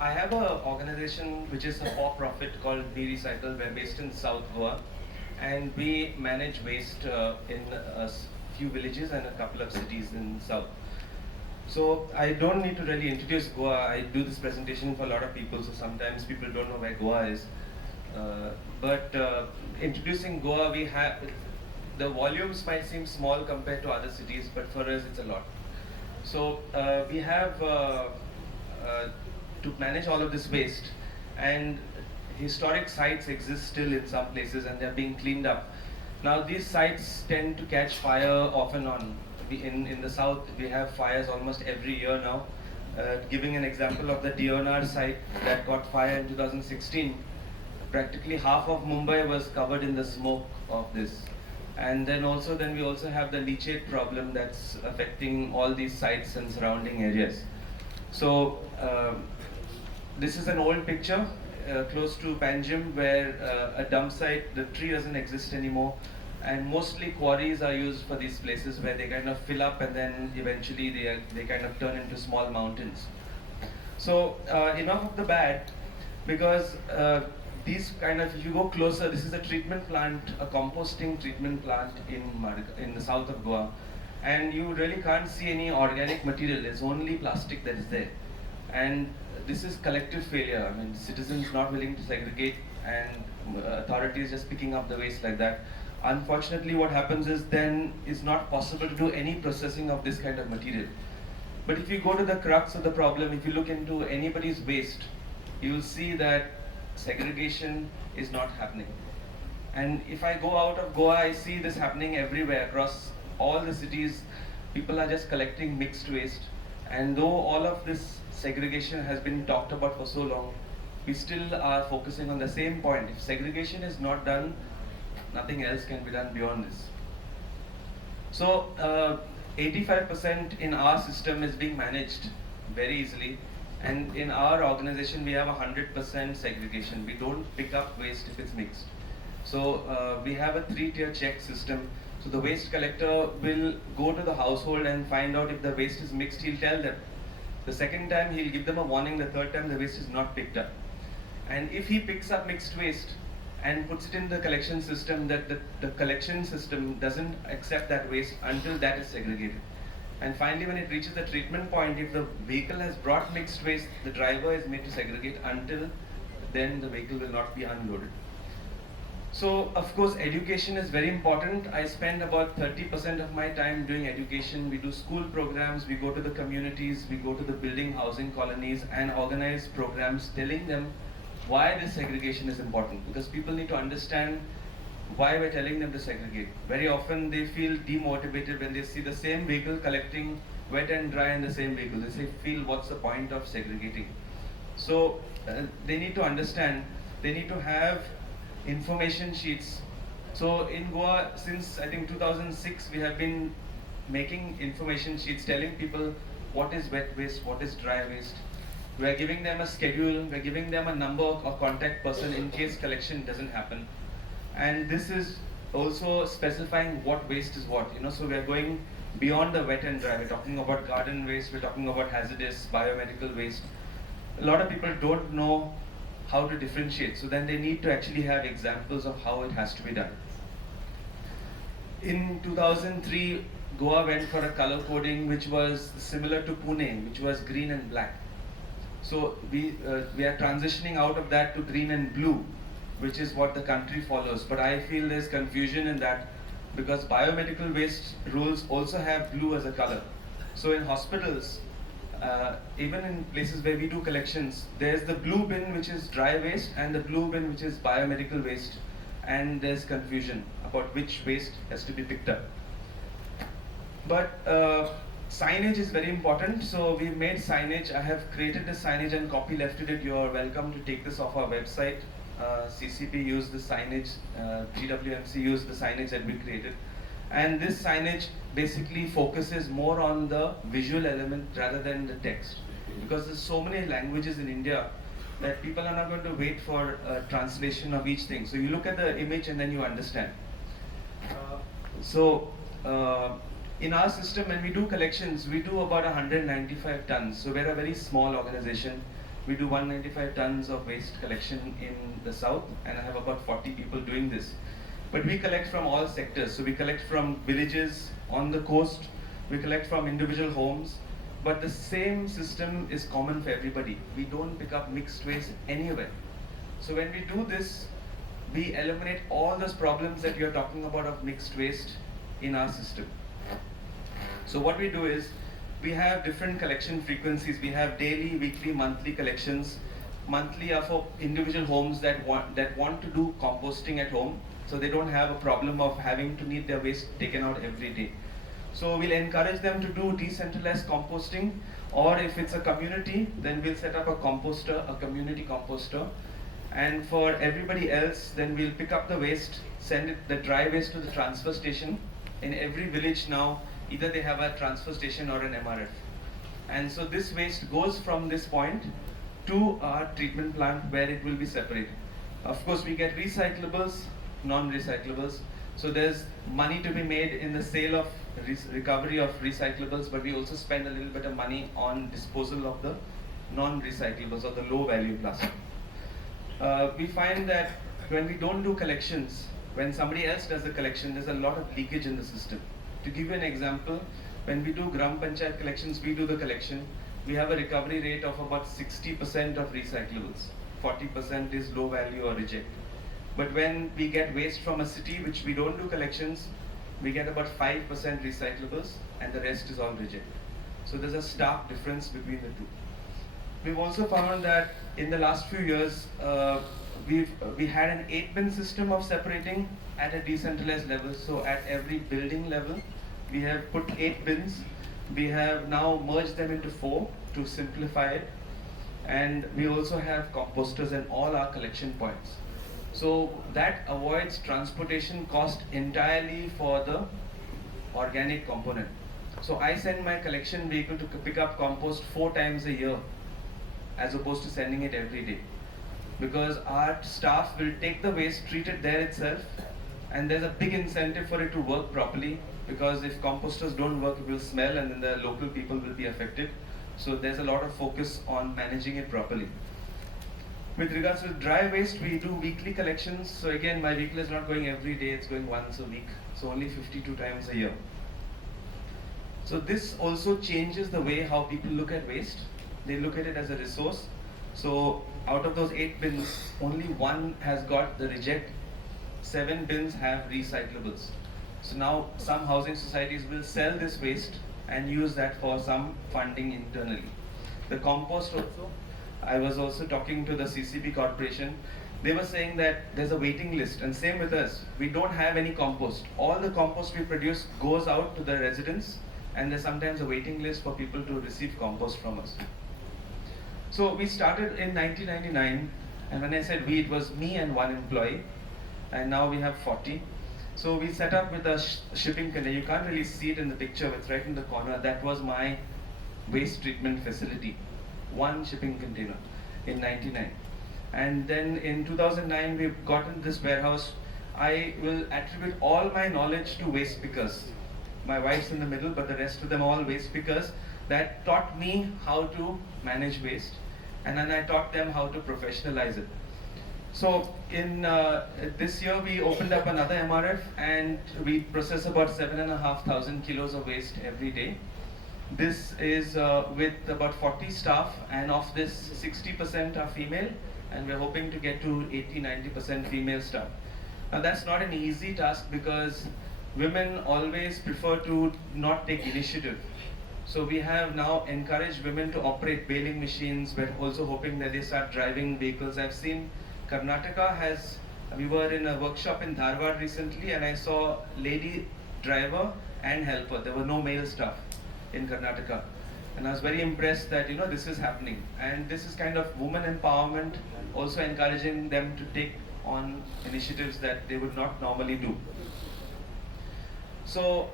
I have an organization which is a for-profit called Be Recycle. We're based in South Goa, and we manage waste in few villages and a couple of cities in South. So I don't need to really introduce Goa. I do this presentation for a lot of people, so sometimes people don't know where Goa is. But introducing Goa, we have the volumes might seem small compared to other cities, but for us it's a lot. So we have to manage all of this waste, and historic sites exist still in some places, and they're being cleaned up. Now these sites tend to catch fire off and on. In the south, we have fires almost every year now. Giving an example of the DNR site that got fire in 2016, practically half of Mumbai was covered in the smoke of this. And then we also have the leachate problem that's affecting all these sites and surrounding areas. So this is an old picture close to Panjim where a dump site, the tree doesn't exist anymore, and mostly quarries are used for these places where they kind of fill up and then eventually they kind of turn into small mountains. So enough of the bad, because these kind of, if you go closer, this is a treatment plant, a composting treatment plant in the south of Goa, and you really can't see any organic material. There's only plastic that is there, and this is collective failure. I mean, citizens not willing to segregate, and authorities just picking up the waste like that. Unfortunately, what happens is then it's not possible to do any processing of this kind of material. But if you go to the crux of the problem, if you look into anybody's waste, you will see that segregation is not happening. And if I go out of Goa, I see this happening everywhere across all the cities. People are just collecting mixed waste. And though all of this segregation has been talked about for so long, we still are focusing on the same point. If segregation is not done, nothing else can be done beyond this. So 85% in our system is being managed very easily. And in our organization, we have 100% segregation. We don't pick up waste if it's mixed. So we have a 3-tier check system. So the waste collector will go to the household and find out if the waste is mixed. He'll tell them. The second time, he'll give them a warning. The third time, the waste is not picked up. And if he picks up mixed waste and puts it in the collection system, that the collection system doesn't accept that waste until that is segregated. And finally, when it reaches the treatment point, if the vehicle has brought mixed waste, the driver is made to segregate. Until then, the vehicle will not be unloaded. So, of course, education is very important. I spend about 30% of my time doing education. We do school programs, we go to the communities, we go to the building housing colonies and organize programs telling them why this segregation is important. Because people need to understand why we're telling them to segregate. Very often they feel demotivated when they see the same vehicle collecting wet and dry in the same vehicle. They say, feel, what's the point of segregating? So they need to understand, they need to have information sheets. So in Goa, since I think 2006, we have been making information sheets telling people what is wet waste, what is dry waste. We are giving them a schedule, we are giving them a number or contact person in case collection doesn't happen. And this is also specifying what waste is what, so we are going beyond the wet and dry. We're talking about garden waste, we're talking about hazardous biomedical waste. A lot of people don't know how to differentiate, so then they need to actually have examples of how it has to be done. In 2003, Goa went for a color coding which was similar to Pune, which was green and black. So we are transitioning out of that to green and blue, which is what the country follows. But I feel there's confusion in that because biomedical waste rules also have blue as a color. So in hospitals, even in places where we do collections, there's the blue bin which is dry waste and the blue bin which is biomedical waste, and there's confusion about which waste has to be picked up. But signage is very important, so we've made signage. I have created this signage and copylefted it. You're welcome to take this off our website. CCP used the signage, GWMC used the signage that we created. And this signage basically focuses more on the visual element rather than the text. Because there's so many languages in India that people are not going to wait for a translation of each thing. So you look at the image and then you understand. In our system, when we do collections, we do about 195 tons. So we're a very small organization. We do 195 tons of waste collection in the south, and I have about 40 people doing this. But we collect from all sectors. So we collect from villages on the coast, we collect from individual homes, but the same system is common for everybody. We don't pick up mixed waste anywhere. So when we do this, we eliminate all those problems that you're talking about of mixed waste in our system. So what we do is, we have different collection frequencies. We have daily, weekly, monthly collections. Monthly are for individual homes that want to do composting at home, so they don't have a problem of having to need their waste taken out every day. So we'll encourage them to do decentralized composting, or if it's a community, then we'll set up a composter, a community composter. And for everybody else, then we'll pick up the waste, send the dry waste to the transfer station. In every village now, either they have a transfer station or an MRF. And so this waste goes from this point to our treatment plant where it will be separated. Of course, we get recyclables, non-recyclables. So there's money to be made in the sale of recovery of recyclables, but we also spend a little bit of money on disposal of the non-recyclables or the low value plastic. We find that when we don't do collections, when somebody else does the collection, there's a lot of leakage in the system. To give you an example, when we do Gwmc collections, we do the collection. We have a recovery rate of about 60% of recyclables. 40% is low value or reject. But when we get waste from a city, which we don't do collections, we get about 5% recyclables and the rest is all reject. So there's a stark difference between the two. We've also found that in the last few years, we had an 8-bin system of separating at a decentralized level. So at every building level, we have put 8 bins. We have now merged them into 4 to simplify it. And we also have composters in all our collection points. So that avoids transportation cost entirely for the organic component. So I send my collection vehicle to pick up compost 4 times a year, as opposed to sending it every day. Because our staff will take the waste, treat it there itself, and there's a big incentive for it to work properly, because if composters don't work, it will smell and then the local people will be affected. So there's a lot of focus on managing it properly. With regards to dry waste, we do weekly collections. So again, my vehicle is not going every day, it's going once a week. So only 52 times a year. So this also changes the way how people look at waste. They look at it as a resource. So out of those 8 bins, only 1 has got the reject. 7 bins have recyclables. So now some housing societies will sell this waste and use that for some funding internally. The compost also, I was also talking to the CCB corporation. They were saying that there's a waiting list, and same with us. We don't have any compost. All the compost we produce goes out to the residents, and there's sometimes a waiting list for people to receive compost from us. So we started in 1999, and when I said we, it was me and 1 employee, and now we have 40. So we set up with a shipping container. You can't really see it in the picture, it's right in the corner. That was my waste treatment facility. 1 shipping container in 99. And then in 2009, we got into this warehouse. I will attribute all my knowledge to waste pickers. My wife's in the middle, but the rest of them all waste pickers that taught me how to manage waste. And then I taught them how to professionalize it. So in this year, we opened up another MRF and we process about 7,500 kilos of waste every day. This is with about 40 staff, and of this 60% are female, and we're hoping to get to 80-90% female staff. Now that's not an easy task because women always prefer to not take initiative. So we have now encouraged women to operate baling machines. We're also hoping that they start driving vehicles. I've seen Karnataka has, we were in a workshop in Dharwad recently, and I saw lady driver and helper. There were no male staff in Karnataka. And I was very impressed that, this is happening. And this is kind of woman empowerment, also encouraging them to take on initiatives that they would not normally do. So,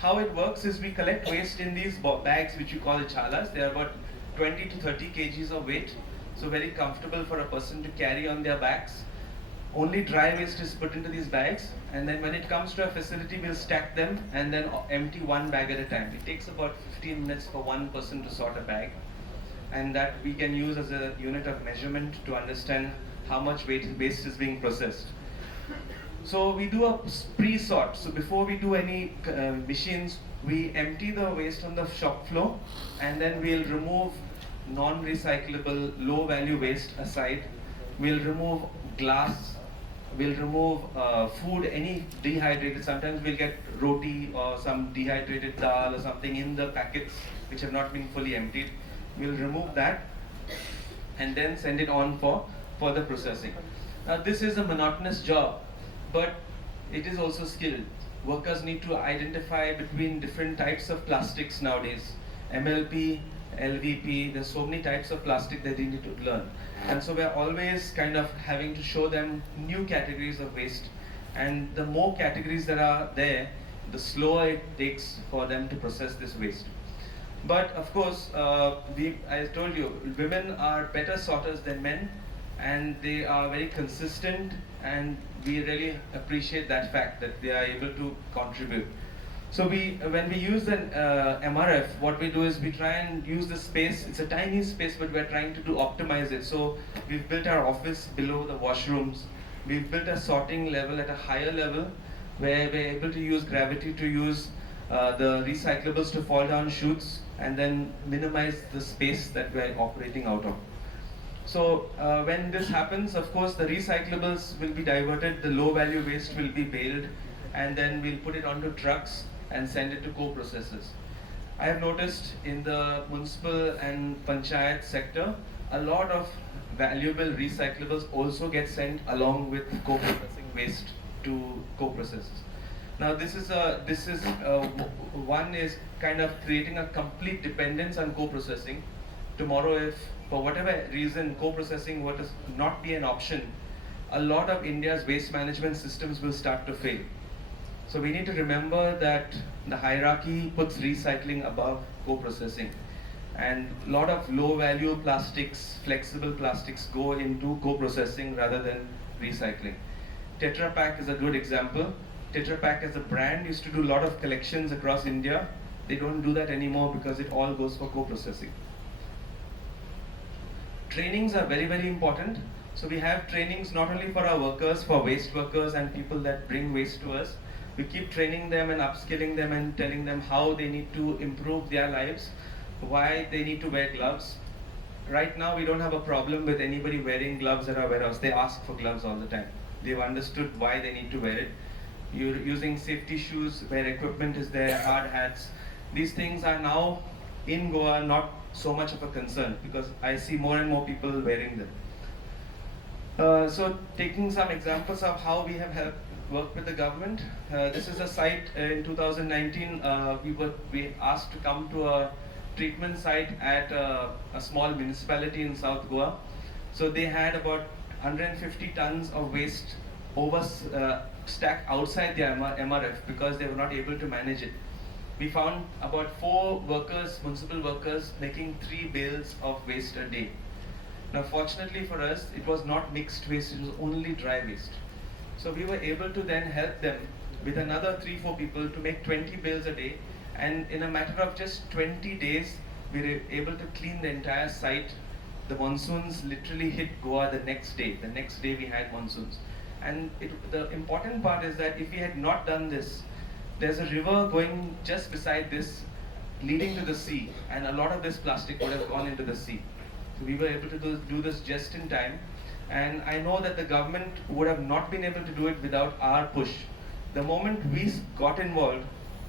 how it works is we collect waste in these bags, which you call chalas. They are about 20 to 30 kgs of weight. So very comfortable for a person to carry on their backs. Only dry waste is put into these bags, and then when it comes to a facility, we'll stack them and then empty 1 bag at a time. It takes about 15 minutes for 1 person to sort a bag. and that we can use as a unit of measurement to understand how much waste is being processed. So we do a pre-sort. So before we do any machines, we empty the waste on the shop floor, and then we'll remove non-recyclable, low-value waste aside. We'll remove glass. We'll remove food, any dehydrated. Sometimes we'll get roti or some dehydrated dal or something in the packets which have not been fully emptied. We'll remove that and then send it on for further processing. Now this is a monotonous job, but it is also skilled. Workers need to identify between different types of plastics nowadays. MLP, LVP, there's so many types of plastic that they need to learn. And so we're always kind of having to show them new categories of waste. And the more categories that are there, the slower it takes for them to process this waste. But of course, I told you, women are better sorters than men, and they are very consistent, and we really appreciate that fact that they are able to contribute. So when we use an MRF, what we do is we try and use the space. It's a tiny space, but we're trying to optimize it. So we've built our office below the washrooms. We've built a sorting level at a higher level, where we're able to use gravity to use the recyclables to fall down chutes, and then minimize the space that we're operating out of. So when this happens, of course, the recyclables will be diverted, the low value waste will be baled, and then we'll put it onto trucks and send it to co-processors. I have noticed in the municipal and panchayat sector, a lot of valuable recyclables also get sent along with co-processing waste to co-processors. Now one is kind of creating a complete dependence on co-processing. Tomorrow, if for whatever reason co-processing were to not be an option, a lot of India's waste management systems will start to fail. So we need to remember that the hierarchy puts recycling above co-processing. And a lot of low-value plastics, flexible plastics go into co-processing rather than recycling. Tetra Pak is a good example. Tetra Pak as a brand used to do a lot of collections across India. They don't do that anymore because it all goes for co-processing. Trainings are very, very important. So we have trainings not only for our workers, for waste workers and people that bring waste to us. We keep training them and upskilling them and telling them how they need to improve their lives, why they need to wear gloves. Right now, we don't have a problem with anybody wearing gloves at our warehouse. They ask for gloves all the time. They've understood why they need to wear it. You're using safety shoes where equipment is there, hard hats. These things are now in Goa not so much of a concern because I see more and more people wearing them. So taking some examples of how we have helped work with the government. This is a site in 2019. We asked to come to a treatment site at a small municipality in South Goa. So they had about 150 tons of waste stacked outside the MRF because they were not able to manage it. We found about 4 workers, municipal workers, making 3 bales of waste a day. Now fortunately for us, it was not mixed waste, it was only dry waste. So we were able to then help them with another 3-4 people to make 20 bales a day, and in a matter of just 20 days, we were able to clean the entire site. The monsoons literally hit Goa the next day. The next day we had monsoons. And the important part is that if we had not done this, there's a river going just beside this, leading to the sea, and a lot of this plastic would have gone into the sea. So we were able to do this just in time. And I know that the government would have not been able to do it without our push. The moment we got involved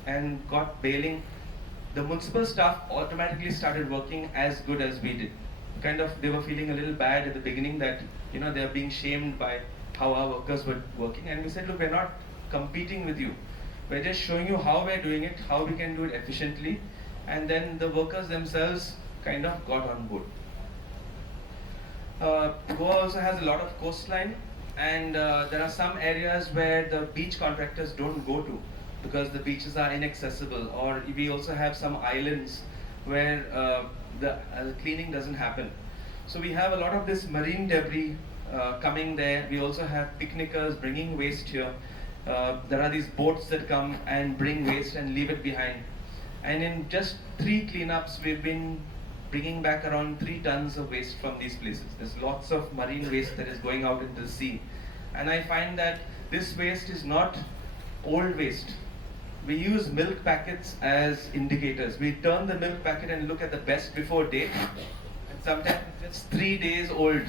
and got bailing, the municipal staff automatically started working as good as we did. They were feeling a little bad at the beginning that, they're being shamed by how our workers were working. And we said, look, we're not competing with you. We're just showing you how we're doing it, how we can do it efficiently. And then the workers themselves kind of got on board. Goa also has a lot of coastline, and there are some areas where the beach contractors don't go to because the beaches are inaccessible, or we also have some islands where the cleaning doesn't happen. So we have a lot of this marine debris coming there. We also have picnickers bringing waste here. There are these boats that come and bring waste and leave it behind. And in just 3 cleanups, we've been bringing back around 3 tons of waste from these places. There's lots of marine waste that is going out into the sea. And I find that this waste is not old waste. We use milk packets as indicators. We turn the milk packet and look at the best before date. And sometimes it's just 3 days old.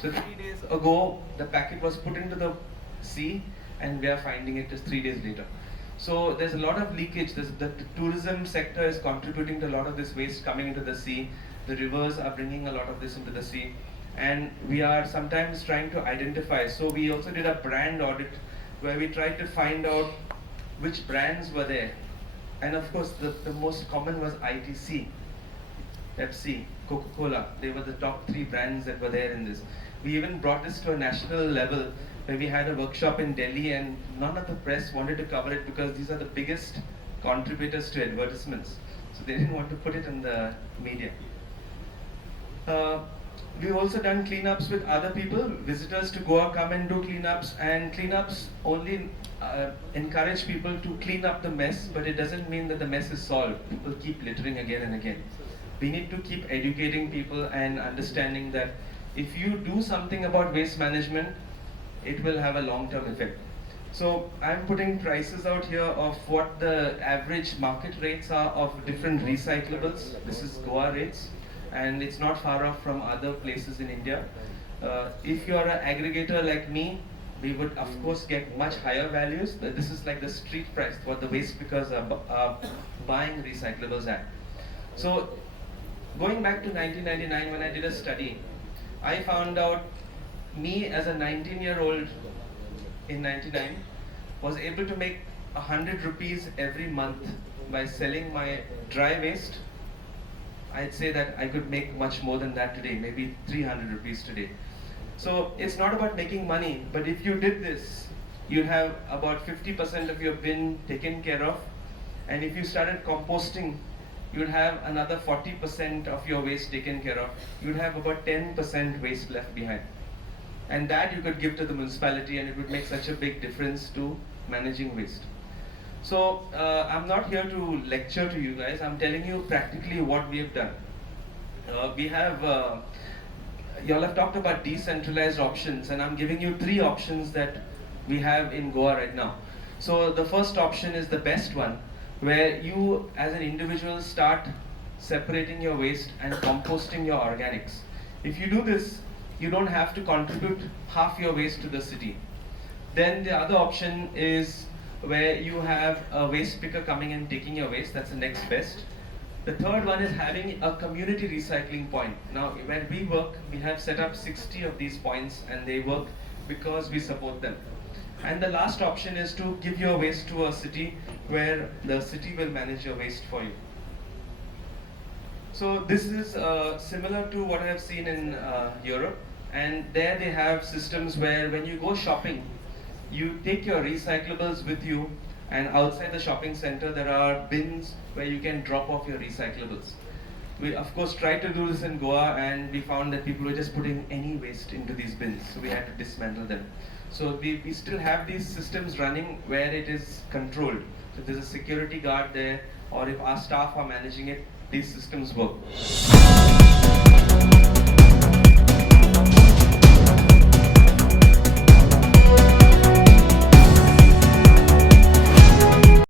So 3 days ago, the packet was put into the sea and we are finding it just 3 days later. So there's a lot of leakage. The tourism sector is contributing to a lot of this waste coming into the sea. The rivers are bringing a lot of this into the sea. And we are sometimes trying to identify. So we also did a brand audit where we tried to find out which brands were there. And of course, the most common was ITC, Pepsi, Coca-Cola. They were the top 3 brands that were there in this. We even brought this to a national level where we had a workshop in Delhi and none of the press wanted to cover it because these are the biggest contributors to advertisements. So they didn't want to put it in the media. We've also done cleanups with other people. Visitors to Goa come and do cleanups, and cleanups only encourage people to clean up the mess, but it doesn't mean that the mess is solved. People keep littering again and again. We need to keep educating people and understanding that if you do something about waste management, it will have a long-term effect. So I'm putting prices out here of what the average market rates are of different recyclables. This is Goa rates, and it's not far off from other places in India. If you're an aggregator like me, we would of course get much higher values. This is like the street price, what the waste pickers are buying recyclables at. So going back to 1999 when I did a study, I found out me as a 19-year-old in 99 was able to make 100 rupees every month by selling my dry waste. I'd say that I could make much more than that today, maybe 300 rupees today. So it's not about making money, but if you did this, you'd have about 50% of your bin taken care of. And if you started composting, you'd have another 40% of your waste taken care of. You'd have about 10% waste left behind. And that you could give to the municipality, and it would make such a big difference to managing waste. So I'm not here to lecture to you guys. I'm telling you practically what we have done. You all have talked about decentralized options, and I'm giving you 3 options that we have in Goa right now. So the first option is the best one, where you as an individual start separating your waste and composting your organics. If you do this, you don't have to contribute half your waste to the city. Then the other option is where you have a waste picker coming and taking your waste. That's the next best. The third one is having a community recycling point. Now, where we work, we have set up 60 of these points, and they work because we support them. And the last option is to give your waste to a city where the city will manage your waste for you. So this is similar to what I have seen in Europe, and there they have systems where when you go shopping, you take your recyclables with you, and outside the shopping center there are bins where you can drop off your recyclables. We of course tried to do this in Goa, and we found that people were just putting any waste into these bins, so we had to dismantle them. So we still have these systems running where it is controlled. So there's a security guard there, or if our staff are managing it, these systems work.